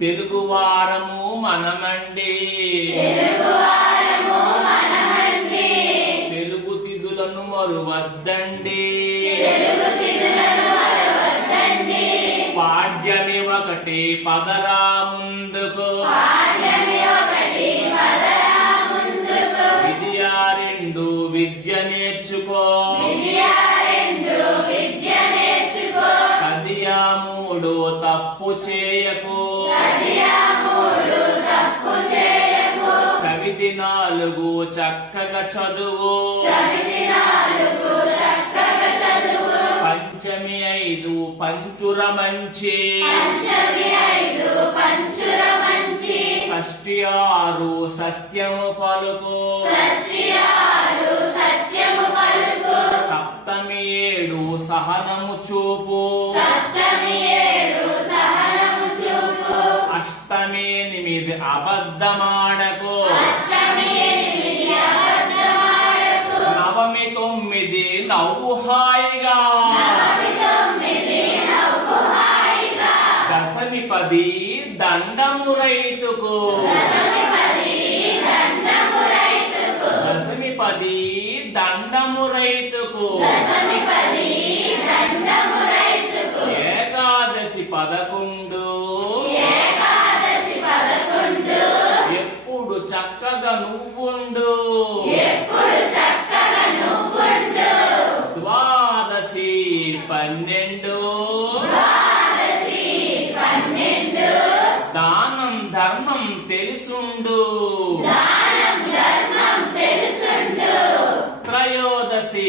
తెలుగువారము మనమండి, తెలుగు తిథులను మరువద్దండి, పాడ్యమి ఒకటి పదరా ముందుకు, విద్యా రెండు విద్య నేర్చుకో, కదియా మూడు తప్పు చేయకు, చవితి నాలుగు చక్కగా చదువు, పంచమి ఐదు పంచుర మంచి, షష్ఠి ఆరు సత్యము పలుకు, సప్తమి ఏడు సహనము చూపు, అష్టమి ఎనిమిది అబద్ధమాడకు, నవమి తొమ్మిది నవ్వు హాయిగా, దశమి పది దండము రైతుకు, దశమి పది దండము రైతుకు, ఏకాదశి 11 ఎప్పుడు చక్కగా నువ్వుండు, ద్వాదశి 12 దానం ధర్మం తెలుసుండు, త్రయోదశి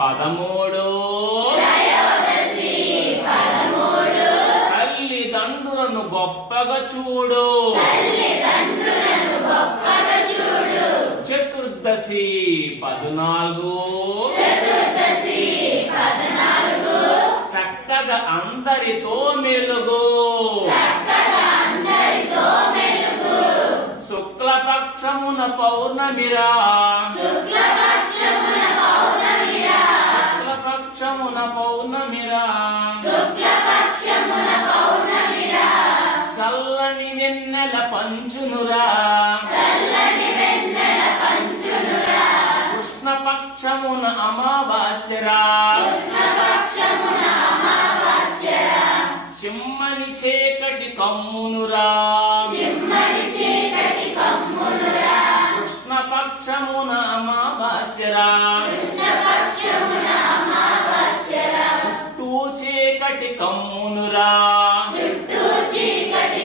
13 తల్లిదండ్రులను గొప్పగా చూడు, చతుర్దశి 14 చక్కగా అందరితో మెలుగు, శుక్లపక్షమున పౌర్ణమిరా, శుక్లపక్షమున పౌర్ణమిరా, చల్లని వెన్నెల పంచునురా, కృష్ణపక్షమున అమావాస్యరా, చిమ్మని చీకటి కమ్మునురా,